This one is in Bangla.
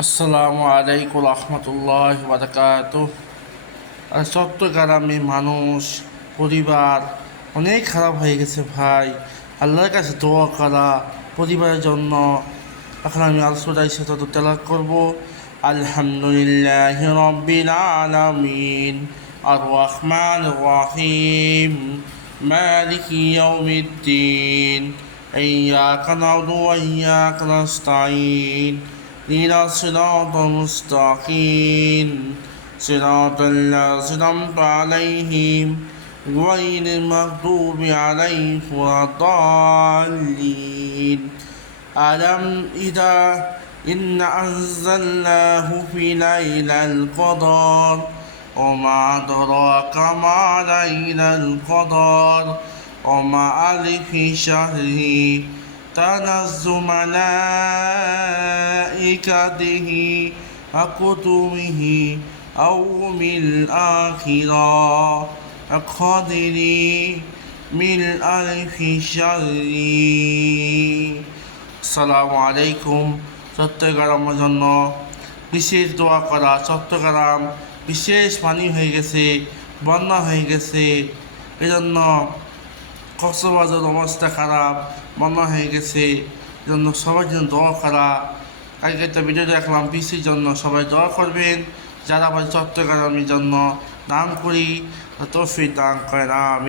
আসসালামু আলাইকুম রহমতুল্লাহ বারাকাতুহ। আর চট্টগ্রামে মানুষ পরিবার অনেক খারাপ হয়ে গেছে ভাই। আল্লাহর কাছে দোয়া করা পরিবারের জন্য। এখন আমি আলোচনায় সাথে তেলাওয়াত করব। আলহামদুলিল্লাহি রাব্বিল আলামিন আর রহমানির রহিম মালিকি ইয়াউমিদ্দিন ইয়্যাকা না'বুদু ওয়া ইয়্যাকা নাস্তাঈন إلى صراط مستقيم صراط الذين أنعمت عليهم غير المغضوب عليهم ولا الضالين إن أنزلناه في ليلة القدر وما أدراك ما ليلة القدر وما ألف شهر تنزل ملائكته وكتبه يوم الآخرة قدر من ألف شهر। আসসালামু আলাইকুম। চট্টগ্রামের জন্য বিশেষ দোয়া করা। চট্টগ্রাম বিশেষ পানি হয়ে গেছে, বন্যা হয়ে গেছে, এজন্য কক্সবাজার অবস্থা খারাপ, বন্যা হয়ে গেছে, জন্য সবার জন্য দোয়া করা। কালকে একটা ভিডিও দেখলাম পিসির জন্য, সবাই দোয়া করবেন। যারা আবার চট্টগ্রামের জন্য দান করি তৌফিক দান করেন।